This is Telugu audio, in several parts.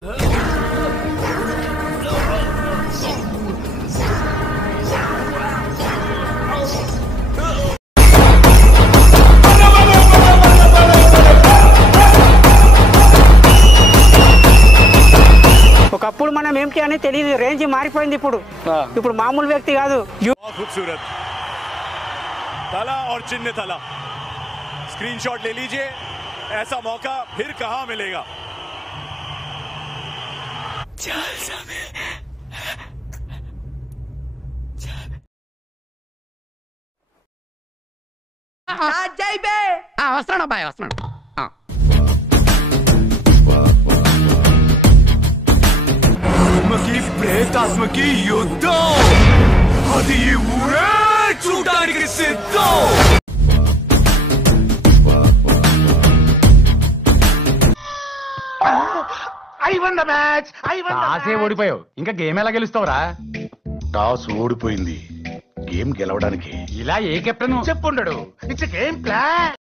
ఒకప్పుడు మనం ఏంటి అని తెలియదు, రేంజ్ మారిపోయింది ఇప్పుడు మామూలు వ్యక్తి కాదు. खूबसूरत ताला और चिन्ह ताला स्क्रीनशॉट ले लीजिए, ऐसा मौका फिर कहां मिलेगा। వస్తున్నాడు అబ్బాయి వస్తున్నాడు. ప్రేతాత్మకి యుద్ధం అది ఈ ఊరే చూడడానికి సిద్ధం. టాసే ఓడిపోయావు, ఇంకా గేమ్ ఎలా గెలుస్తావురా? టాస్ ఓడిపోయింది, గేమ్ గెలవడానికి. ఇలా ఏ కెప్టెన్ చెప్పుండడు. It's game plan.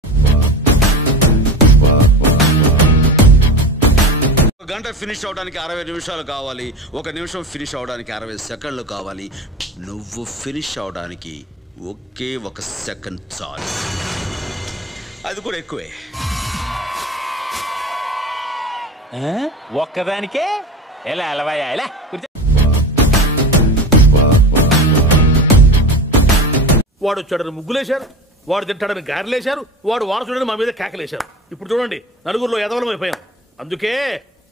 గంట ఫినిష్ అవడానికి 60 నిమిషాలు కావాలి, 1 నిమిషం ఫినిష్ అవడానికి 60 సెకండ్లు కావాలి. నువ్వు ఫినిష్ అవడానికి ఒకే 1 సెకండ్ చాలు, అది కూడా ఎక్కువే. ఒక్కదానికే ఎలా అలవాయా ఎలా వాడు వచ్చాడని ముగ్గులేశారు, వాడు తింటాడని గారెలేశారు, వాడు వారసుడని మా మీద కేకలేశారు. ఇప్పుడు చూడండి, నలుగురిలో ఎదవలం అయిపోయాం. అందుకే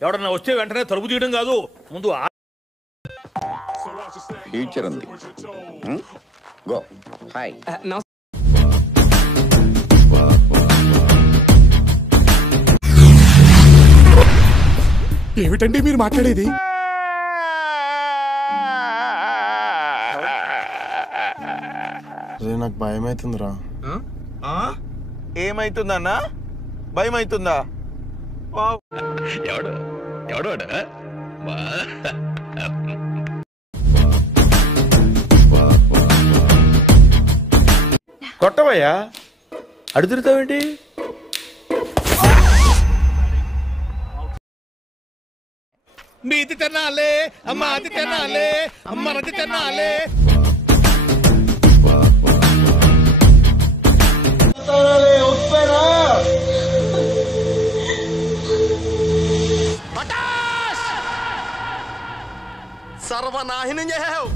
ఎవడన్నా వచ్చే వెంటనే తలుపు తీయడం కాదు, ముందు ఫ్యూచర్ ఉంది. Go hi. ఏమిటండి మీరు మాట్లాడేది? నాకు భయం అవుతుందిరా. ఏమైతుందన్నా? భయం అవుతుందా? కొట్టవయ్యా, అడు తిరుగుతావేంటి? మీది తినాలే అమ్మ, అది తినాలే అమ్మ, అది తినాలే. సర్వనాశనం చేసావు.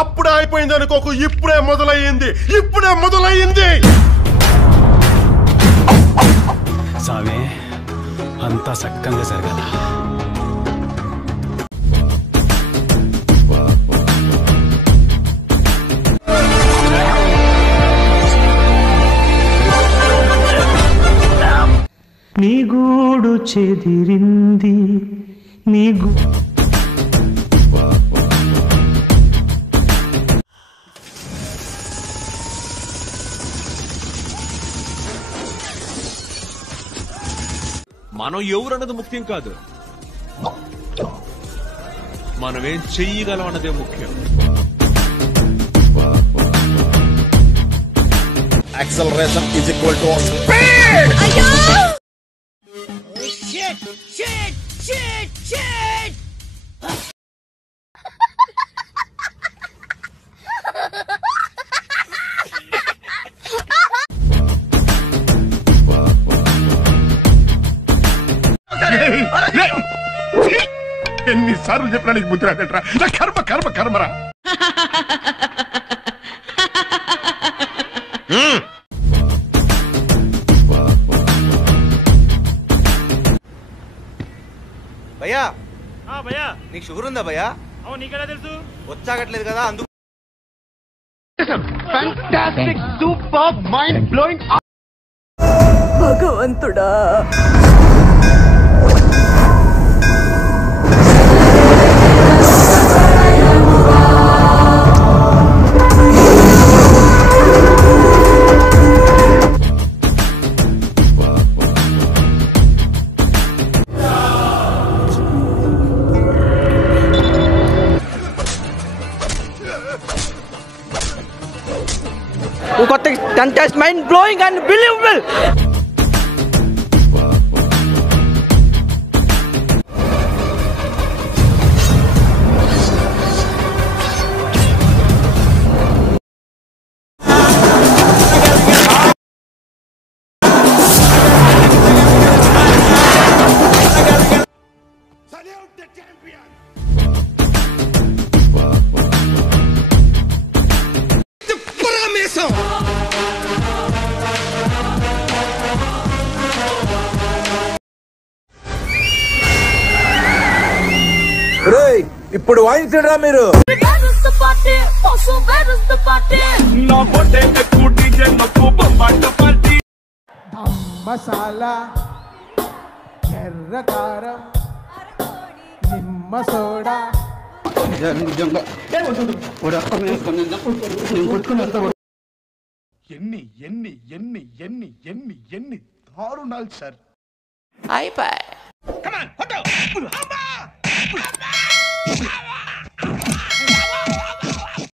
అప్పుడే అయిపోయింది అనుకోకు, ఇప్పుడే మొదలయ్యింది, ఇప్పుడే మొదలయ్యింది. సామే అంతా సక్కంగా జరగాల. నీ గూడు చెదిరింది, నీ మనం ఎవరన్నది ముఖ్యం కాదు, మనమేం చెయ్యగలం అన్నదే ముఖ్యం. Acceleration is equal to speed. అయ్యో ఎన్నిసార్లు చెప్పినా నీకు బుద్ధి రాదట్రా. నా కర్మ కర్మ కర్మరా. భయ్యా భయ్యా నీకు షుగర్ ఉందా భయ్యా? అవును, నీకెలా తెలుసు? వచ్చాగట్లేదు కదా అందుకు. Fantastic, superb, mind-blowing. భగవంతుడా, కొత్త contest mind blowing and believable. ఇప్పుడు వాయించరా మీరు. మసాలా, ఎర్ర కారం, నిమ్మ సోడా. ఎన్ని ఎన్ని ఎన్ని ఎన్ని ఎన్ని ఎన్ని దారుణాలు సార్. అయిపోయి